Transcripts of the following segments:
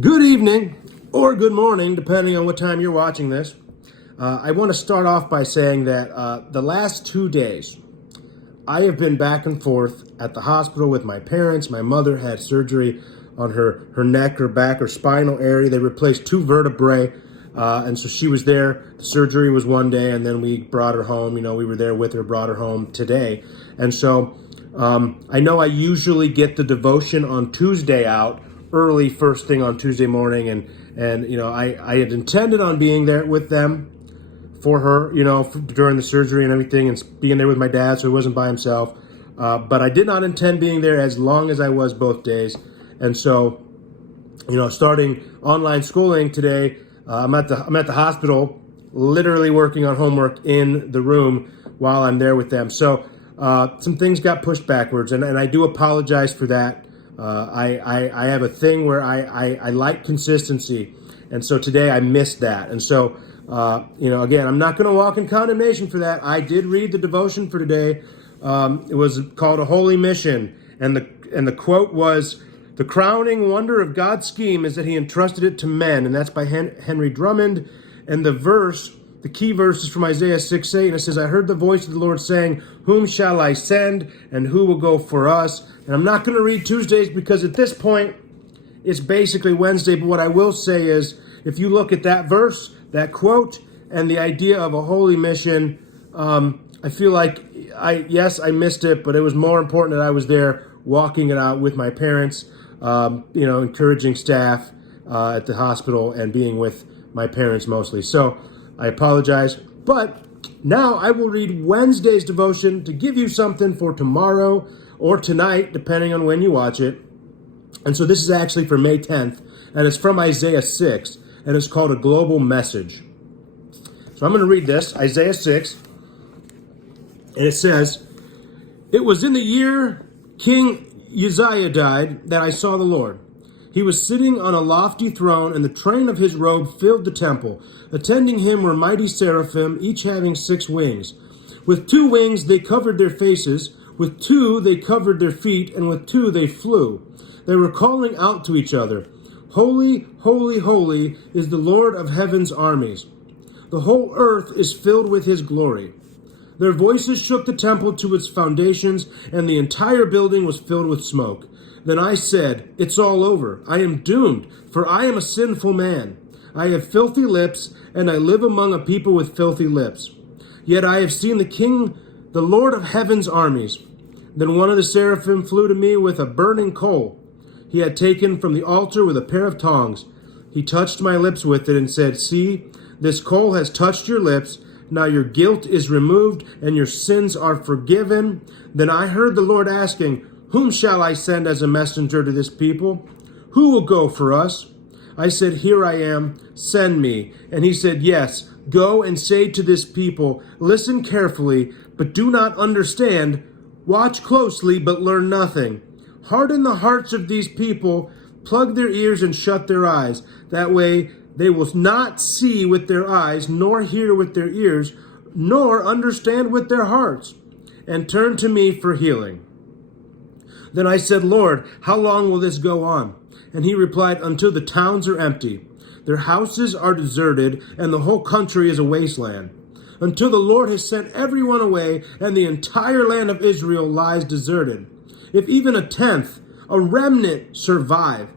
Good evening or good morning, depending on what time you're watching this. I want to start off by saying that the last 2 days, I have been back and forth at the hospital with my parents. My mother had surgery on her neck, her back, her spinal area. They replaced 2 vertebrae, and so she was there. The surgery was one day, and then we brought her home. We were there with her, brought her home today. And so I know I usually get the devotion on Tuesday out early, first thing on Tuesday morning, and I had intended on being there with them for her, during the surgery and everything, and being there with my dad so he wasn't by himself. But I did not intend being there as long as I was both days. And so, starting online schooling today, I'm at the hospital, literally working on homework in the room while I'm there with them. So some things got pushed backwards, and I do apologize for that. I have a thing where I like consistency, and so today I missed that. And so, again, I'm not going to walk in condemnation for that. I did read the devotion for today. It was called A Holy Mission, and the quote was, "The crowning wonder of God's scheme is that he entrusted it to men," and that's by Henry Drummond. And the key verse is from Isaiah 6:8, and it says, "I heard the voice of the Lord saying, whom shall I send, and who will go for us?" And I'm not going to read Tuesdays because at this point, it's basically Wednesday. But what I will say is, if you look at that verse, that quote, and the idea of a holy mission, I feel like, I missed it, but it was more important that I was there walking it out with my parents, encouraging staff at the hospital and being with my parents mostly. So I apologize, but now I will read Wednesday's devotion to give you something for tomorrow or tonight, depending on when you watch it. And so this is actually for May 10th, and it's from Isaiah 6, and it's called A Global Message. So I'm going to read this, Isaiah 6, and it says, "It was in the year King Uzziah died that I saw the Lord. He was sitting on a lofty throne, and the train of his robe filled the temple. Attending him were mighty seraphim, each having 6 wings. With 2 wings they covered their faces, with 2 they covered their feet, and with 2 they flew. They were calling out to each other, 'Holy, holy, holy is the Lord of heaven's armies. The whole earth is filled with his glory.' Their voices shook the temple to its foundations, and the entire building was filled with smoke. Then I said, 'It's all over. I am doomed, for I am a sinful man. I have filthy lips, and I live among a people with filthy lips. Yet I have seen the King, the Lord of heaven's armies.' Then one of the seraphim flew to me with a burning coal he had taken from the altar with a pair of tongs. He touched my lips with it and said, 'See, this coal has touched your lips. Now your guilt is removed and your sins are forgiven.' Then I heard the Lord asking, 'Whom shall I send as a messenger to this people? Who will go for us?' I said, 'Here I am, send me.' And he said, 'Yes, go and say to this people, listen carefully, but do not understand. Watch closely, but learn nothing. Harden the hearts of these people, plug their ears and shut their eyes. That way they will not see with their eyes, nor hear with their ears, nor understand with their hearts, and turn to me for healing.' Then I said, 'Lord, how long will this go on?' And he replied, 'Until the towns are empty, their houses are deserted, and the whole country is a wasteland. Until the Lord has sent everyone away, and the entire land of Israel lies deserted. If even a tenth, a remnant, survive,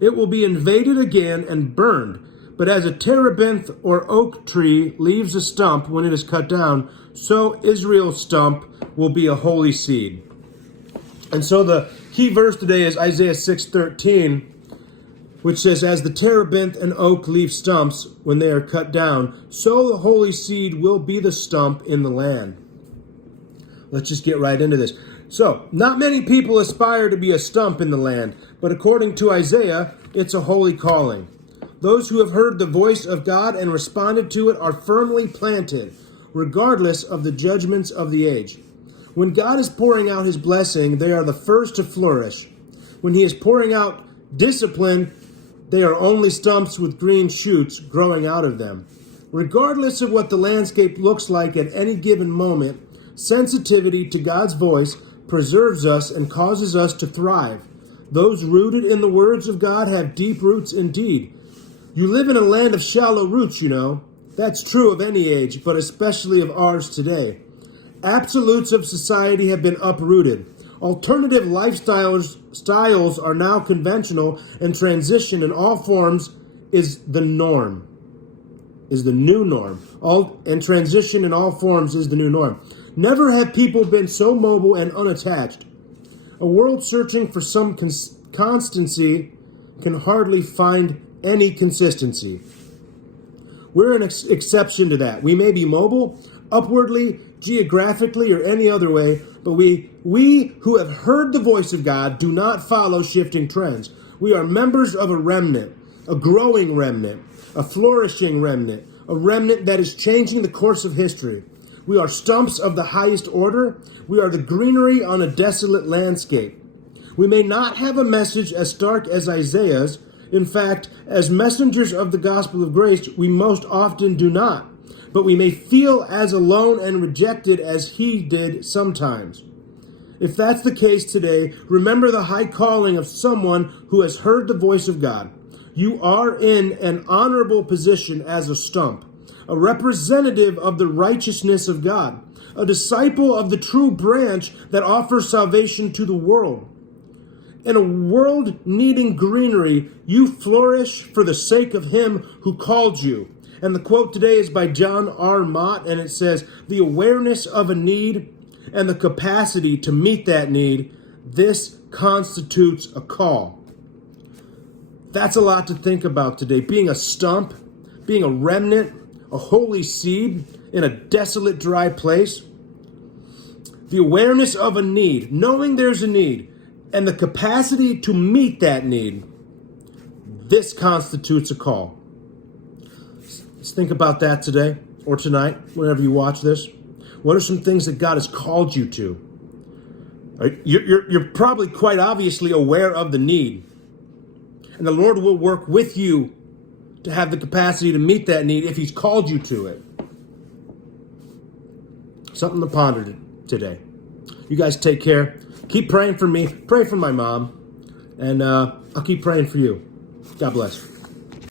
it will be invaded again and burned. But as a terebinth or oak tree leaves a stump when it is cut down, so Israel's stump will be a holy seed.'" And so the key verse today is Isaiah 6:13, which says, "As the terebinth and oak leave stumps when they are cut down, so the holy seed will be the stump in the land." Let's just get right into this. So, not many people aspire to be a stump in the land, but according to Isaiah, it's a holy calling. Those who have heard the voice of God and responded to it are firmly planted, regardless of the judgments of the age. When God is pouring out his blessing, they are the first to flourish. When he is pouring out discipline, they are only stumps with green shoots growing out of them. Regardless of what the landscape looks like at any given moment, sensitivity to God's voice preserves us and causes us to thrive. Those rooted in the words of God have deep roots indeed. You live in a land of shallow roots, you know. That's true of any age, but especially of ours today. Absolutes of society have been uprooted. Alternative styles are now conventional, and transition in all forms is the norm, is the new norm. Transition in all forms is the new norm. Never have people been so mobile and unattached. A world searching for some constancy can hardly find any consistency. We're an exception to that. We may be mobile, upwardly, geographically, or any other way, but we who have heard the voice of God do not follow shifting trends. We are members of a remnant, a growing remnant, a flourishing remnant, a remnant that is changing the course of history. We are stumps of the highest order. We are the greenery on a desolate landscape. We may not have a message as stark as Isaiah's. In fact, as messengers of the gospel of grace, we most often do not. But we may feel as alone and rejected as he did sometimes. If that's the case today, remember the high calling of someone who has heard the voice of God. You are in an honorable position as a stump, a representative of the righteousness of God, a disciple of the true branch that offers salvation to the world. In a world needing greenery, you flourish for the sake of him who called you. And the quote today is by John R. Mott, and it says, "The awareness of a need and the capacity to meet that need, this constitutes a call." That's a lot to think about today. Being a stump, being a remnant, a holy seed in a desolate, dry place. The awareness of a need, knowing there's a need, and the capacity to meet that need, this constitutes a call. Let's think about that today or tonight, whenever you watch this. What are some things that God has called you to? You're probably quite obviously aware of the need, and the Lord will work with you to have the capacity to meet that need if he's called you to it. Something to ponder today. You guys take care. Keep praying for me. Pray for my mom. And I'll keep praying for you. God bless.